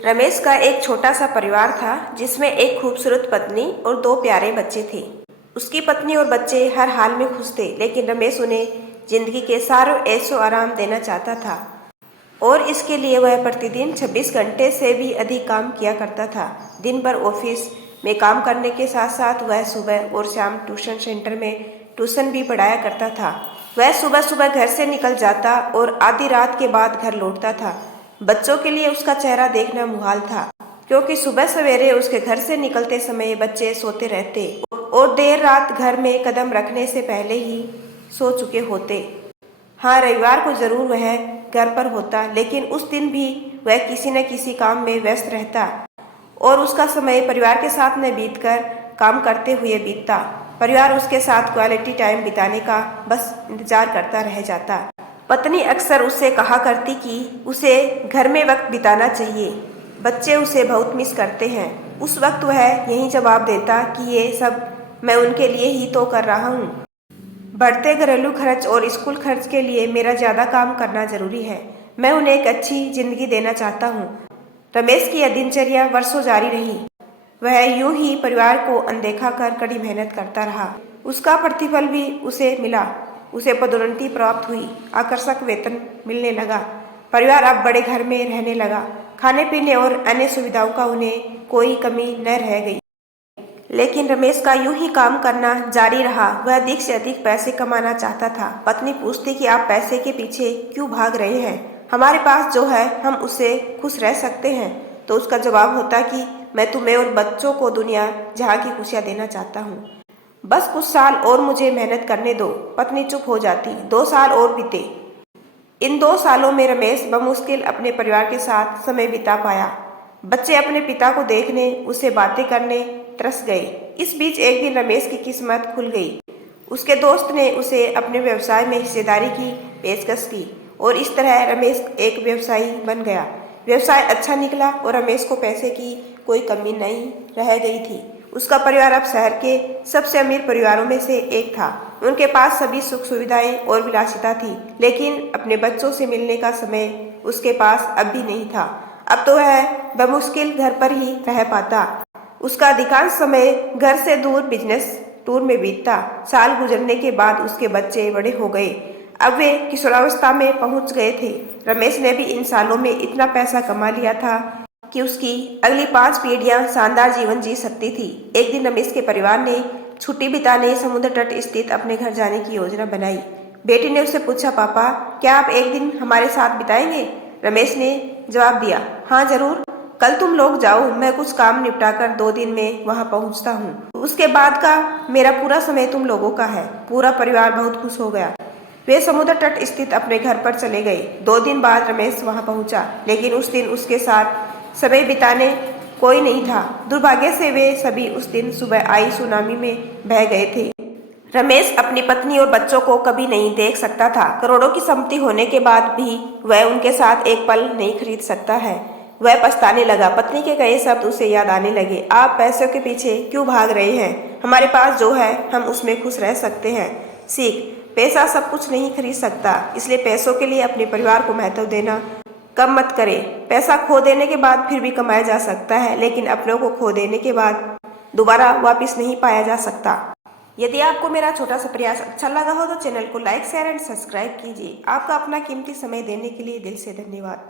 रमेश का एक छोटा सा परिवार था जिसमें एक खूबसूरत पत्नी और दो प्यारे बच्चे थे। उसकी पत्नी और बच्चे हर हाल में खुश थे, लेकिन रमेश उन्हें जिंदगी के सारे ऐशो आराम देना चाहता था और इसके लिए वह प्रतिदिन 26 घंटे से भी अधिक काम किया करता था। दिन भर ऑफिस में काम करने के साथ साथ वह सुबह और शाम ट्यूशन सेंटर में ट्यूशन भी पढ़ाया करता था। वह सुबह सुबह घर से निकल जाता और आधी रात के बाद घर लौटता था। बच्चों के लिए उसका चेहरा देखना मुहाल था, क्योंकि सुबह सवेरे उसके घर से निकलते समय बच्चे सोते रहते और देर रात घर में कदम रखने से पहले ही सो चुके होते। हाँ, रविवार को जरूर वह घर पर होता, लेकिन उस दिन भी वह किसी न किसी काम में व्यस्त रहता और उसका समय परिवार के साथ न बीतकर काम करते हुए बीतता। परिवार उसके साथ क्वालिटी टाइम बिताने का बस इंतजार करता रह जाता। पत्नी अक्सर उससे कहा करती कि उसे घर में वक्त बिताना चाहिए, बच्चे उसे बहुत मिस करते हैं। उस वक्त वह यही जवाब देता कि ये सब मैं उनके लिए ही तो कर रहा हूँ। बढ़ते घरेलू खर्च और स्कूल खर्च के लिए मेरा ज़्यादा काम करना जरूरी है। मैं उन्हें एक अच्छी जिंदगी देना चाहता हूँ। रमेश की यह दिनचर्या वर्षों जारी रही। वह यूं ही परिवार को अनदेखा कर कड़ी मेहनत करता रहा। उसका प्रतिफल भी उसे मिला। उसे पदोन्नति प्राप्त हुई, आकर्षक वेतन मिलने लगा। परिवार अब बड़े घर में रहने लगा। खाने पीने और अन्य सुविधाओं का उन्हें कोई कमी न रह गई। लेकिन रमेश का यूं ही काम करना जारी रहा। वह अधिक से अधिक पैसे कमाना चाहता था। पत्नी पूछती कि आप पैसे के पीछे क्यों भाग रहे हैं? हमारे पास जो है हम उससे खुश रह सकते हैं। तो उसका जवाब होता कि मैं तुम्हें और बच्चों को दुनिया जहाँ की खुशियाँ देना चाहता हूँ। बस कुछ साल और मुझे मेहनत करने दो। पत्नी चुप हो जाती। 2 साल और बीते। इन 2 सालों में रमेश बमुश्किल अपने परिवार के साथ समय बिता पाया। बच्चे अपने पिता को देखने, उससे बातें करने तरस गए। इस बीच एक दिन रमेश की किस्मत खुल गई। उसके दोस्त ने उसे अपने व्यवसाय में हिस्सेदारी की पेशकश की और इस तरह रमेश एक व्यवसायी बन गया। व्यवसाय अच्छा निकला और रमेश को पैसे की कोई कमी नहीं रह गई थी। उसका परिवार अब शहर के सबसे अमीर परिवारों में से एक था। उनके पास सभी सुख सुविधाएं और विलासिता थी, लेकिन अपने बच्चों से मिलने का समय उसके पास अब भी नहीं था। अब तो वह बमुश्किल घर पर ही रह पाता। उसका अधिकांश समय घर से दूर बिजनेस टूर में बीतता। साल गुजरने के बाद उसके बच्चे बड़े हो गए। अब वे किशोरावस्था में पहुंच गए थे। रमेश ने भी इन सालों में इतना पैसा कमा लिया था कि उसकी अगली 5 पीढ़ियां शानदार जीवन जी सकती थी। एक दिन रमेश के परिवार ने छुट्टी बिताने समुद्र तट स्थित अपने घर जाने की योजना बनाई। बेटी ने उससे पूछा, पापा क्या आप एक दिन हमारे साथ बिताएंगे? रमेश ने जवाब दिया, हाँ जरूर, कल तुम लोग जाओ, मैं कुछ काम निपटाकर 2 दिन में वहां पहुंचता हूँ। उसके बाद का मेरा पूरा समय तुम लोगों का है। पूरा परिवार बहुत खुश हो गया। वे समुद्र तट स्थित अपने घर पर चले गए। 2 दिन बाद रमेश वहां पहुंचा, लेकिन उस दिन उसके साथ समय बिताने कोई नहीं था। दुर्भाग्य से वे सभी उस दिन सुबह आई सुनामी में बह गए थे। रमेश अपनी पत्नी और बच्चों को कभी नहीं देख सकता था। करोड़ों की संपत्ति होने के बाद भी वह उनके साथ एक पल नहीं खरीद सकता है। वह पछताने लगा। पत्नी के कई शब्द उसे याद आने लगे। आप पैसों के पीछे क्यों भाग रहे हैं? हमारे पास जो है हम उसमें खुश रह सकते हैं। सीख, पैसा सब कुछ नहीं खरीद सकता, इसलिए पैसों के लिए अपने परिवार को महत्व देना कम मत करें। पैसा खो देने के बाद फिर भी कमाया जा सकता है, लेकिन अपनों को खो देने के बाद दोबारा वापस नहीं पाया जा सकता। यदि आपको मेरा छोटा सा प्रयास अच्छा लगा हो तो चैनल को लाइक, शेयर एंड सब्सक्राइब कीजिए। आपका अपना कीमती समय देने के लिए दिल से धन्यवाद।